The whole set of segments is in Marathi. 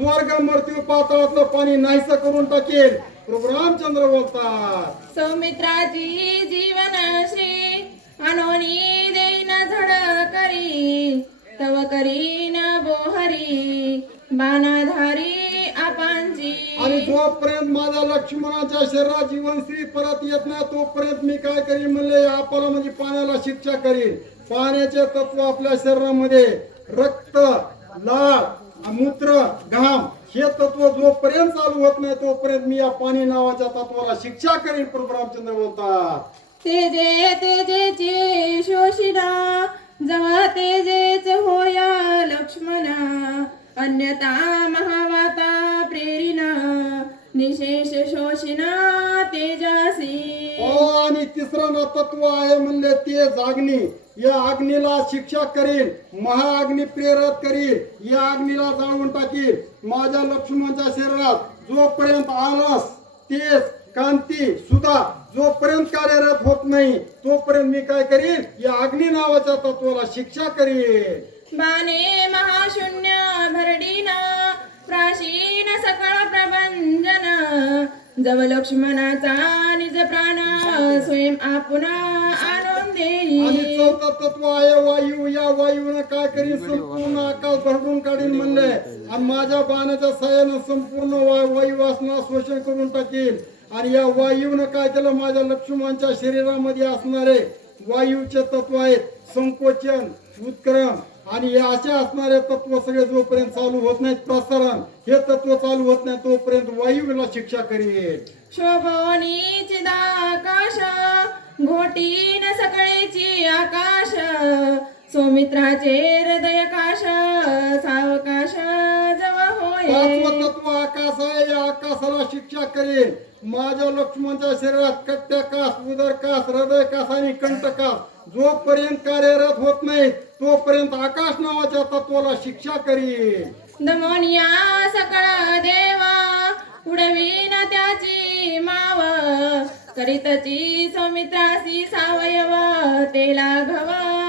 स्वर्ग मृत्यू पाताळातलं पाणी नाहीस करून टाकेल. प्रभू रामचंद्र बोलतात. सौमित्राची जीवन श्री अनोनी देईन झड करी तव करीन बोहरी बाणाधारी आपांची आणि जोपर्यंत माझ्या लक्ष्मणाच्या शरीरात जीवनश्री परत येत नाही तोपर्यंत मी काय करीन म्हणले आपल्याला म्हणजे पाण्याला शिक्षा करीन. पाण्याचे तत्व आपल्या शरीरामध्ये रक्त लाळ मूत्र घाम हे तत्व जोपर्यंत चालू होत नाही तोपर्यंत मी या पाणी नावाच्या तत्वाला शिक्षा करीन प्रभू रामचंद्र बोलतात तेजे तेजेची शोषिणा जवा तेजेच होया लक्ष्मणा अन्यथा महावाता प्रेरिणा निशेष शोषिणा तेजासी. हो आणि तिसरं तत्व आहे म्हणले ते अग्नी या अग्नीला शिक्षा करीन महाअग्नी प्रेरत करीन या अग्नीला जाळून टाकीन. माझ्या लक्ष्मणच्या शरीरात जोपर्यंत आलस तेज कांती सुद्धा जोपर्यंत कार्यरत होत नाही तोपर्यंत मी काय करीन? या अग्नी नावाच्या तत्वाला शिक्षा करीन. माने महाशून्य भरडीना प्राचीन सकळ प्रबंजन जव लक्ष्मणाचा निज प्राण स्वयं आपुना आणून आणि चौथं तत्व आहे वायू या वायूनं काय करीन? संपूर्ण आकाश भरून काढीन म्हणले आणि माझ्या बाणाच्या संपूर्ण वायू असणार शोषण करून आणि या वायूनं काय केलं? माझ्या लक्ष्मणाच्या शरीरामध्ये असणारे वायूचे तत्व आहेत संकोचन उत्क्रम. आणि हे असे असणारे तत्व सगळे जोपर्यंत चालू होत नाहीत प्रसारण हे तत्व चालू होत नाही तोपर्यंत वायूला शिक्षा करीन. शोभोनी चिदाकाश घोटीन सगळेची आकाश सौमित्राचे हृदय काश सावकाश जव होय पाचवं तत्व आकाश आहे या आकाशाला शिक्षा करेन माझ्या लक्ष्मणच्या शरीरात कट्ट्याकास उदरकास हृदयकास आणि कंटकास जोपर्यंत कार्यरत होत नाही तोपर्यंत आकाश नावाच्या तत्वाला शिक्षा करीन दमोनिया सकळ देवा उडवीन त्याची माव करीतची सौमित्रासी सावयव तेला लाघवा.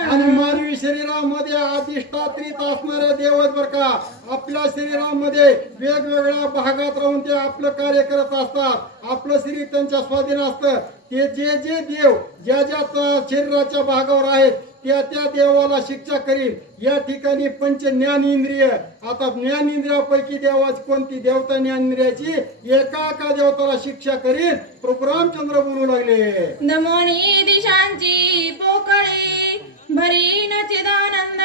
आणि मानवी शरीरामध्ये अधिष्ठात्रित असणारे देव आहेत बरं का. आपल्या शरीरामध्ये वेगवेगळ्या भागात राहून ते आपलं कार्य करत असतात. आपलं शरीर त्यांच्या स्वाधीन असतं. ते जे जे देव ज्या ज्या शरीराच्या भागावर आहेत त्या त्या देवाला शिक्षा करीन या ठिकाणी पंच ज्ञान इंद्रिय. आता ज्ञान इंद्रियापैकी देवाची कोणती? देवता ज्ञान इंद्रियाची. एका एका देवताला शिक्षा करीन प्रभू रामचंद्र बोलू लागले. दमोनी दिशांची पोकळी. भरीन चिदानंद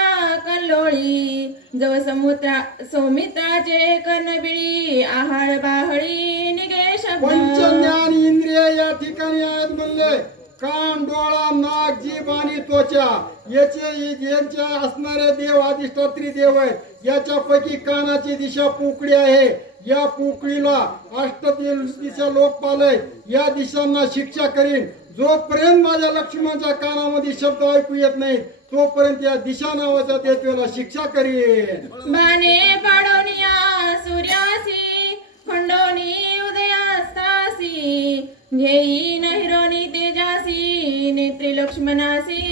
कल्लोळी जव समुद्रा सौमित्राचे कर्णबिळी आहाळ बाहळी निगे शब्द पंचज्ञान इंद्रिय या ठिकाणी आहेत म्हणले. कान डोळा नाक जीभ आणि त्वचा याचे यांचे असणारे देव अधिष्ठात्री देव आहेत. याच्यापैकी कानाची दिशा पोकळी आहे. या पोकळीला अष्ट दिशा लोकपाल आहे. या दिशांना शिक्षा करीन. जोपर्यंत माझ्या लक्ष्मणच्या कानामध्ये शब्द ऐकू येत नाही तोपर्यंत या दिशा नावाचा ते तुला शिक्षा करीन. माने पाडोनिया सूर्यासी खंडोनी उदयास्तासी घेई नहिरोनी तेजासी नेत्री लक्ष्मणासी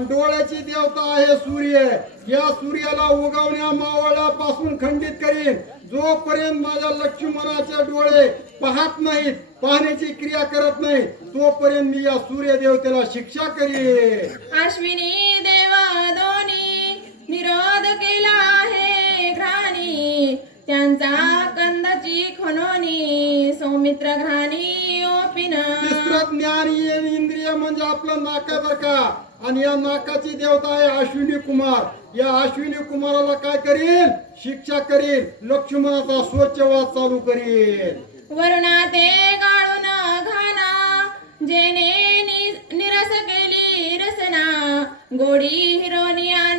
आणि डोळ्याची देवता आहे सूर्य. या सूर्याला उगवण्या मावळापासून खंडित करीन. जोपर्यंत माझ्या लक्ष्मणाचे डोळे पाहत नाहीत पाहण्याची क्रिया करत नाही तोपर्यंत मी या सूर्य देवतेला शिक्षा करीन. अश्विनी देवा दोनी निरोध केला आहे घ्राणी. त्यांचा कंदची खनोनी सौमित्र घ्राणी ओपिन. तिसरं ज्ञान इंद्रिय म्हणजे आपलं नाक का आणि या नाकाची देवता आहे अश्विनी कुमार. या अश्विनी कुमाराला काय करीन? शिक्षा करीन. लक्ष्मणाचा स्वच्छवाद चालू करील वरुणा ते गाळून घाना जेने निरस केली रसना. गोडी हिरोनिया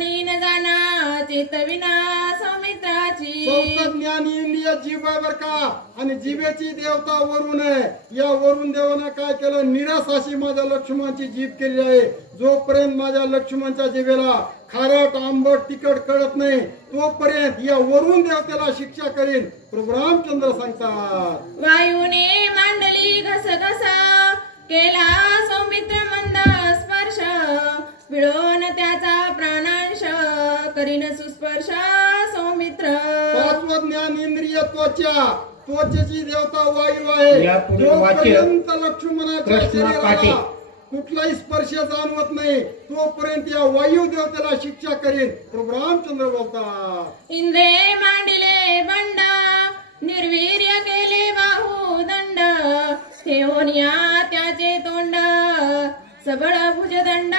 ज्ञान इंद्रिय बर का? आणि जीवेची देवता वरुण आहे. या वरुण देवानं काय केलं? निरस अशी माझ्या लक्ष्मणची जीभ केली आहे. जोपर्यंत माझ्या लक्ष्मणच्या जीवेला खारट आंबट तिखट कळत नाही तोपर्यंत या वरुण देवतेला शिक्षा करीन. प्रभू रामचंद्र सांगतात. वायूने मांडली घसघस केला सौमित्र मंदा त्वचा त्वचेची देवता वायू आहे. जोपर्यंत लक्ष्मणाच्या शरीराला. कुठलाही स्पर्श जाणवत नाही तोपर्यंत या वायू देवतेला शिक्षा करीन. प्रभू रामचंद्र बोलतात. इंद्रे मांडिले बंड निर्वीर्य केले बाहू दंड. ठेवून त्याचे तोंड सबळ भुजदंड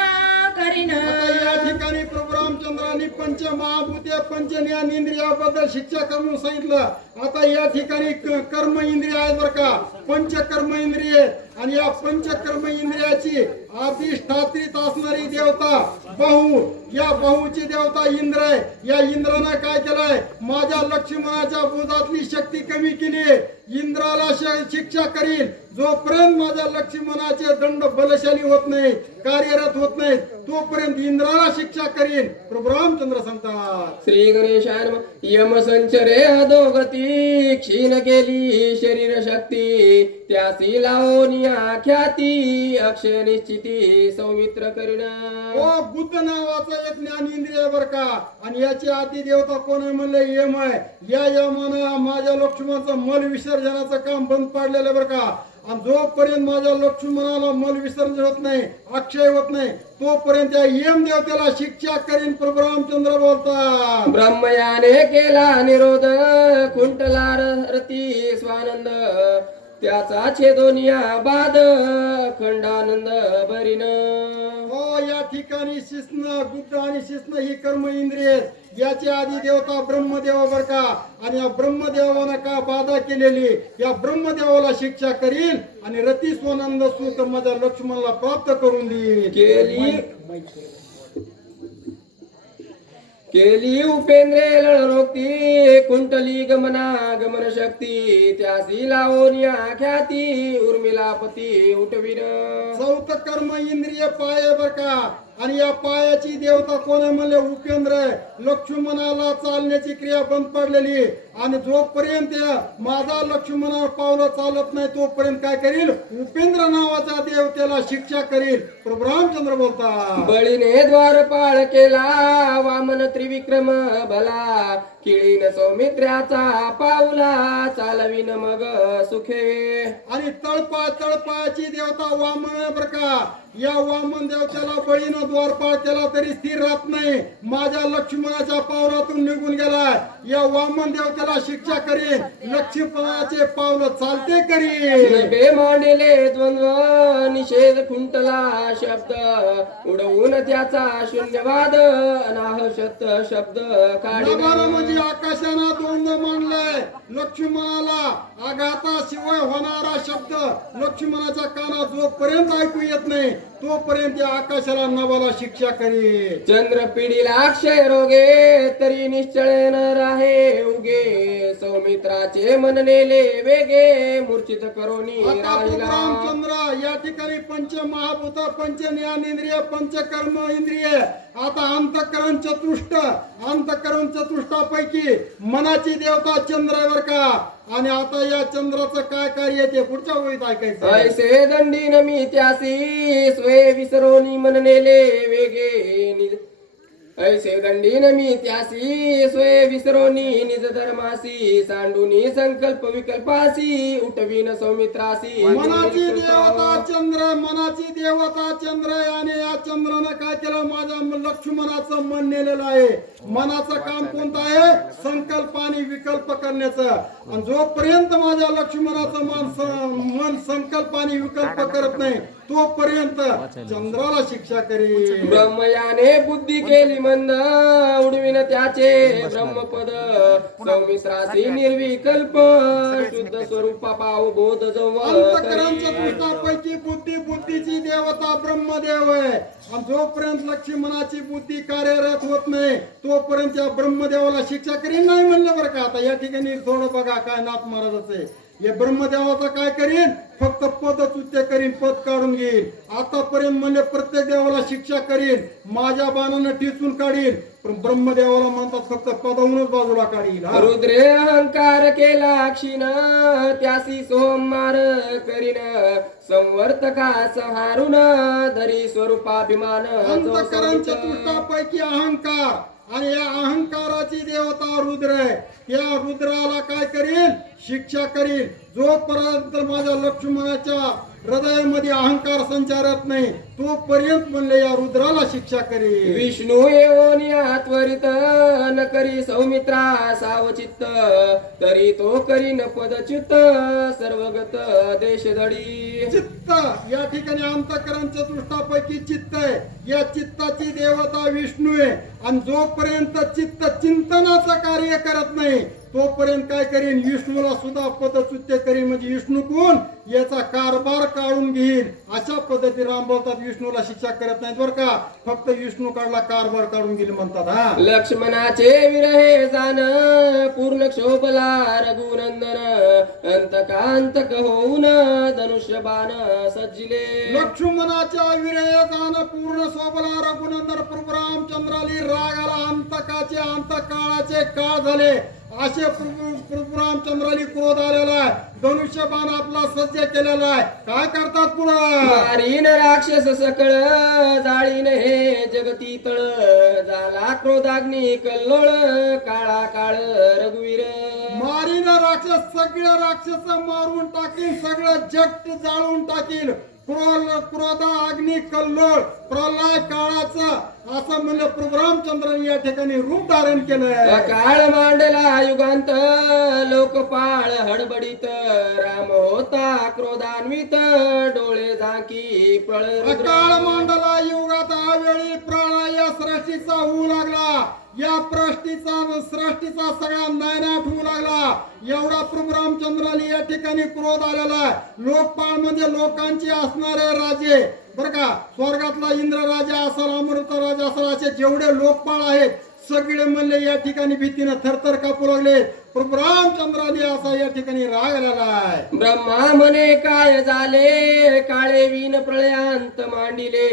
करीन. या प्रभू पंच महाभूते पंच ज्ञान इंद्रियाबद्दल शिक्षा करून सांगितलं. आता या ठिकाणी कर्म इंद्रिय आहेत बरं का. पंच कर्म इंद्रिय आणि या पंचकर्म इंद्रियाची अधिष्ठात्रित असणारी देवता बाहू. या बाहूची देवता इंद्र आहे. या इंद्रानं काय केलंय? माझ्या लक्ष्मणाच्या बोधातली शक्ती कमी केली. इंद्राला शिक्षा करील जोपर्यंत माझ्या लक्ष्मणाचे दंड बलशाली होत नाही कार्यरत होत नाही तोपर्यंत इंद्राला शिक्षा करीन. प्रभू रामचंद्र सांगतात. श्री गणेशान यम संचरे अधोगती क्षीण केली शरीर शक्ती. त्यासी लावनिया ख्याती अक्षय निश्चिती सौमित्र करीण. ओ बुद्ध नावाचा एक ज्ञान इंद्रिय बर का? आणि याची आधी देवता कोण आहे म्हणले यम आहे. या यमानं माझ्या लक्ष्मणाचं मल विसर्जनाचं काम बंद पाडलेलं बरं का? आणि जोपर्यंत माझ्या लक्ष्मणाला मल विसर्जन होत नाही अक्षय होत नाही तोपर्यंत या यम देवतेला शिक्षा करीन प्रभू रामचंद्र बोलतात. ब्रह्मयाने केला निरोध खुंटला रती स्वानंद. त्याचा छेदोनिया बाद खंडानंद बरीन हो या ठिकाणी शिस्न बुद्ध आणि शिस्न ही कर्म इंद्रिय. याच्या आधी देवता ब्रह्मदेव बर का? आणि या ब्रह्मदेवानं का बाधा केलेली? या ब्रह्मदेवाला शिक्षा करील आणि रती स्वानंद सुख माझ्या लक्ष्मणाला प्राप्त करून देईल केली केली उपेंद्रे लढरोक्ती कुंटली गमना गमन शक्ती त्यासी लावनिया ख्याती उर्मिलापती उठविन. चौथ कर्म इंद्रिय पाय बर का आणि या पायाची देवता कोण म्हणले उपेंद्र? लक्ष्मणाला चालण्याची क्रिया बंद पडलेली. आणि जोपर्यंत माझा लक्ष्मणा पावलं चालत नाही तोपर्यंत काय करील? उपेंद्र नावाच्या देवतेला शिक्षा करील. प्रभू रामचंद्र बोलतात. बळीने द्वारपाळ केला वामन त्रिविक्रम भला. किळीन सौमित्र्याचा पावला चालविन मग सुखे. आणि तळपा तळपाची देवता वामन बर का. या वामन देवतेला बळीनं द्वारपाळ केला तरी स्थिर राहत नाही. माझ्या लक्ष्मणाच्या पावलातून निघून गेला या वामन देवतेला शिक्षा करीन. लक्ष्मणाचे पावलं चालते करीन. नभे मांडले द्वंद्व निषेध खुंटला शब्द. उडवून त्याचा शून्यवाद अनाह शत शब्द म्हणजे आकाशानं द्वंद मांडलाय. लक्ष्मणाला आघाताशिवाय होणारा शब्द लक्ष्मणाच्या कानात जोपर्यंत ऐकू येत नाही तोपर्यंत आकाशाला नभाला शिक्षा करील चंद्र पिढीला अक्षय रोगे तरी निश्चळे न राहे उगे. सौमित्राचे मन नेले वेगे मूर्छित करोनी रामचंद्र या ठिकाणी पंच महाभूत पंच ज्ञान इंद्रिय पंच कर्म इंद्रिय. आता अंतकरण चतुष्ट अंतकरण चतुष्टापैकी मनाची देवता चंद्र आहे बर का? आणि आता या चंद्राचं काय कार्य आहे ते पुढच्या वळीत ऐकायचं ऐसे दंडीन मी त्यासी स्वय विसरोनी मन नेले वेगे निज ऐसे दंडीन मी त्यासी स्वय विसरोनी निज धर्मासी सांडूनी संकल्प विकल्पासी उठवीन सौमित्रासी. मनाची देवता चंद्र मनाची देवता चंद्र आहे आणि या चंद्रानं काय केलं? माझ्या लक्ष्मणाचं मन नेलेलं आहे. मनाचं काम कोणतं आहे? संकल्प आणि विकल्प करण्याचं. आणि जोपर्यंत माझ्या लक्ष्मणाचं मन मन संकल्प आणि विकल्प करत नाही तोपर्यंत चंद्राला शिक्षा करेल ब्रह्मयाने बुद्धी केली मंद उडविन त्याचे ब्रह्मपद. सौमित्रासी निर्विकल्प शुद्ध स्वरूपा पाव बोध अंतकरण जवळ चतुष्टापैकी बुद्धी बुद्धीची देवता ब्रह्मदेव आहे. आणि जोपर्यंत लक्ष्मणाची बुद्धी कार्यरत होत नाही तोपर्यंत या ब्रह्मदेवाला शिक्षा करीन नाही म्हणलं बरं का? आता या ठिकाणी थोडं बघा काय नाथ महाराजाचं हे ब्रह्मदेवाचं काय करीन? फक्त पदच उच्च करीन पद काढून घेईन. आतापर्यंत म्हणजे प्रत्येक देवाला शिक्षा करीन माझ्या बाणानं टिचून काढीन. पण ब्रह्मदेवाला म्हणतात फक्त पदाहूनच बाजूला काढील. रुद्रे अहंकार केला क्षीण त्यासी सोमवार करीन. संवर्तका संहारून धरी स्वरूपाभिमान. सौमित्र. चतुष्टापैकी अहंकार. आणि या अहंकाराची देवता रुद्र आहे. त्या रुद्राला काय करील शिक्षा करील जोपर्यंत माझ्या लक्ष्मणाच्या हृदयामध्ये अहंकार संचारत नाही तोपर्यंत म्हणले या रुद्राला शिक्षा करील विष्णू येऊन त्वरित न करी सौमित्रा सावचित्त तरी तो करी न पदच्युत सर्वगत देशदडी. चित्त. या ठिकाणी अंतकरण चतुष्टापैकी चित्त आहे. या चित्ताची देवता विष्णू आहे. आणि जोपर्यंत चित्त चिंतनाचं कार्य करत नाही तोपर्यंत काय करीन? विष्णूला सुद्धा पदच्युत्य करीन. म्हणजे विष्णू कोण? याचा कारभार काढून घेईल अशा पद्धती राम बोलतात विष्णूला शिक्षा करत नाहीत बरं का. फक्त विष्णू काढला कारभार काढून घेईल म्हणतात. हा. लक्ष्मणाचे विरहे जाण पूर्ण क्षोभला रघुनंदन अंतकांतक होऊन धनुष्यबाण सज्जिले. लक्ष्मणाच्या विरयतान पूर्ण सोबला रघुनंदन प्रभू रामचंद्राली रागाला अंतकाचे अंतकाळाचे काळ झाले. असे रामचंद्राली क्रोध आलेला आहे. धनुष्यबाण आपला सज्ज केलेला आहे. काय करतात पुढं? राक्षस सकळ जाळीन हे जगती तळ. झाला क्रोधाग्नी कल्लोळ काळा काळ रघुवीर. मारीन राक्षस सगळे राक्षस मारून टाकील सगळं जग जाळून टाकील क्रोध क्रोध अग्नी कल्लोळ प्रलय काळाचं असं म्हणलं प्रभू रामचंद्राने या ठिकाणी रूप धारण केलंय. काळ मांडला युगांत लोकपाळ हडबडीत राम होता क्रोधान्वित डोळे झाकी पळ अकाळ मांडला युगात आवेळी प्राणा या सृष्टीचा होऊ लागला. या प्रश्नीचा सृष्टीचा सगळा नायनाट होऊ लागला. एवढा प्रभू रामचंद्राने या ठिकाणी क्रोध आलेला आहे. लोकपाळ म्हणजे लोकांचे असणारे राजे. बर का? स्वर्गातला इंद्र राजा असेल अमृत राजा असेल असे जेवढे लोकपाळ आहेत सगळे म्हणले या ठिकाणी भीतीनं थरथर कापू लागले. प्रभू रामचंद्राने असा या ठिकाणी राग आहे ब्रह्मा म्हणे काय झाले? काळे विण प्रळयांत मांडिले.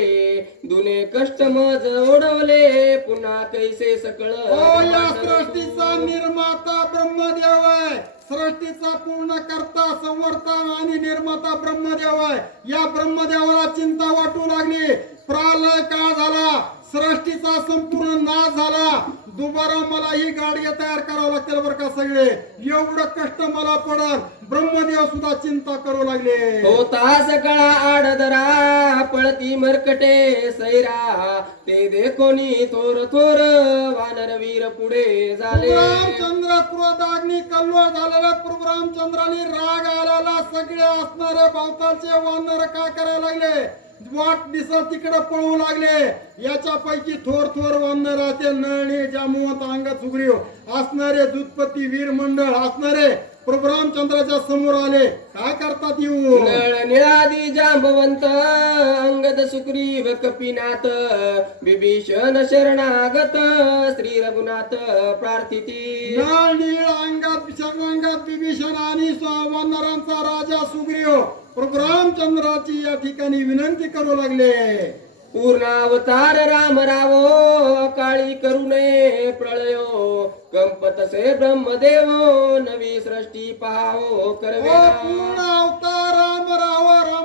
दुने कष्ट मज ओढवले. पुन्हा कैसे सकळ हो या सृष्टीचा निर्माता ब्रह्मदेव आहे. सृष्टीचा पूर्ण करता संवर्ता आणि निर्माता ब्रह्मदेव आहे. या ब्रह्मदेवाला चिंता वाटू लागली. प्रलय काळ झाला? सृष्टीचा संपूर्ण नाश झाला. दुबारा मला ही गाडी तयार करावं लागतील बरं का सगळे. एवढं कष्ट मला पडत ब्रह्मदेव सुद्धा चिंता करू लागले. होता सकळा आडदरा पळती मरकटे सैरा. ते देखोनी थोर थोर वानर वीर पुढे झाले. रामचंद्र क्रोधाग्नी कल्लोळ झालेला प्रभू रामचंद्राने राग आलेला सगळे असणारे भावतालचे वानर काय करायला लागले? वाट दिसत तिकडे पळू लागले. याच्यापैकी थोर थोर राहते नळणी जामुवंत अंगात सुग्रीव असणारे दुधपती वीर मंडळ असणारे प्रभू रामचंद्राच्या समोर आले. काय करतात येऊन नळ निळादी जांबवंत अंगद सुग्रीव कपिनाथ विभीषण शरणागत श्री रघुनाथ प्रार्थिती. लाल नीळ अंगात विभीषण आणि वानरांचा राजा सुग्रीव. प्रभू रामचंद्राची या ठिकाणी विनंती करू लागले. पूर्णावतार राम रावो काळी करू नये प्रळयो. कंपतसे ब्रह्मदेव नवी सृष्टी पाहावो करवे पूर्ण अवतार राम राव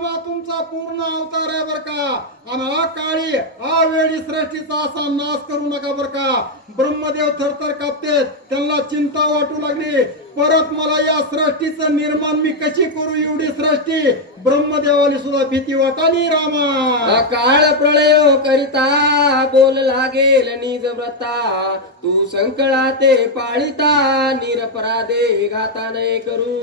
तुमचा पूर्ण अवतार आहे बर का. आणि हा काळी हा वेळी सृष्टीचा असा नाश करू नका बर का. ब्रह्मदेव थरथर कापते त्यांना चिंता वाटू लागली. परत मला या सृष्टीचं निर्माण मी कशी करू एवढी सृष्टी? ब्रह्मदेवाला सुद्धा भीती वाटाली रामा. काळ प्रळयो करिता बोल लागेल निज व्रता. तू संकळा ते पाळिता निरपराधे घाता नये करू